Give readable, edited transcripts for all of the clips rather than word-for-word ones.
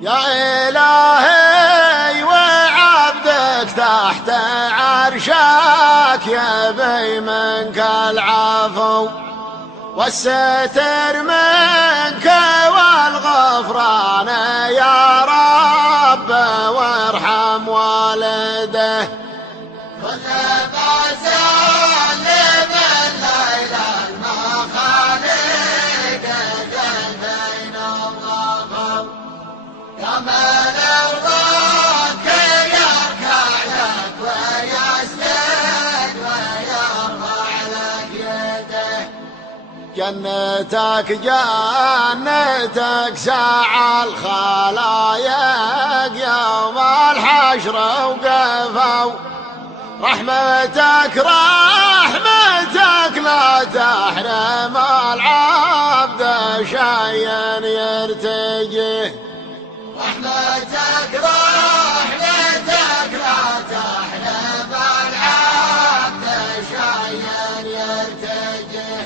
يا إلهي وعبدك تحت عرشك يبي منك العفو والستر منك والغفران يا رب وارحم والده. جنتك جنتك سعى الخلايق يوم الحشر وقفوا رحمتك رحمتك لا تحرم العبد شيئا يرتجيه. رحمتك رحمتك لا تحرم العبد شيئا يرتجيه.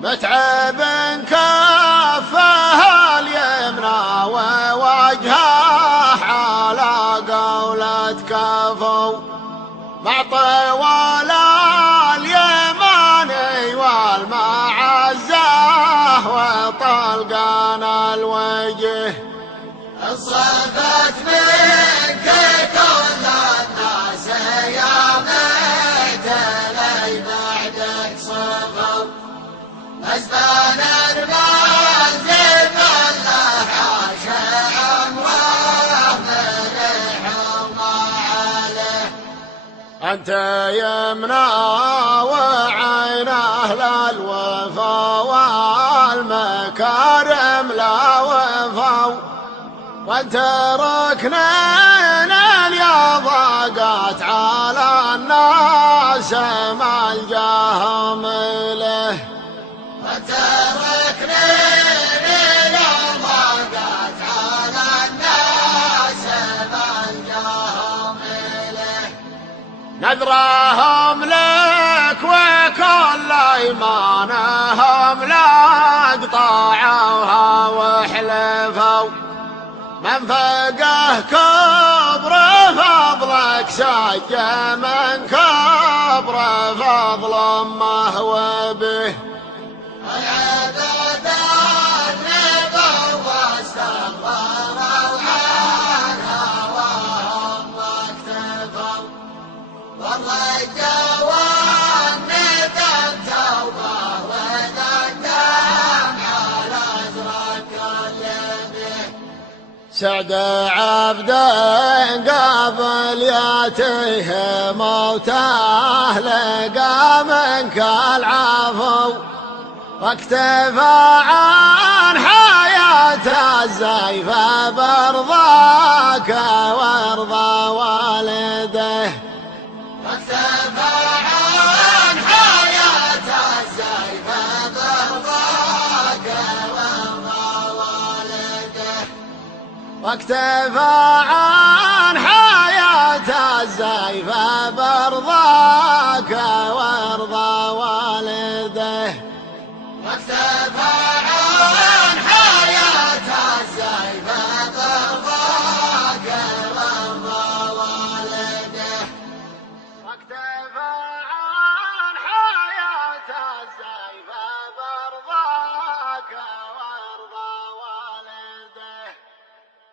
متعب كفه اليمنى ووجهه على قولة كفو مع طوال اليماني والمعزة وطلقان الوجه. انصفت منك كل الناس يا ميت لي بعدك صفوا أزمان المنزل الله عاش عمره مريح وما عليه. أنت يمنى وعين أهل الوفا والمكارم لا وفوا وأنت ركنين اليضاقات على الناس ملجاهم إليه. وتركنين اليضاقات على الناس ملجاهم إليه. نذرهم لك وكل إيمانهم لك طاعوها وحلفوا من فقه كبر فضلك سج من كبر فضل ما هو به. العباد النبوا واستغفروا عنها وهم اكتفوا والرجوا والندم توبه وندم على ازرق اليمين. سعد عبد قبل ياتيه موته لقى منك العفو واكتفى عن حياة الزيف برضاك وارضى والده. واكتفى عن حياة الزيف برضاك وارضى والده. واكتفى عن حياة الزيف برضاك وارضى والده. واكتفى عن حياة الزيف برضاك وارضى والده. واكتفى عن حياة الزيف برضاك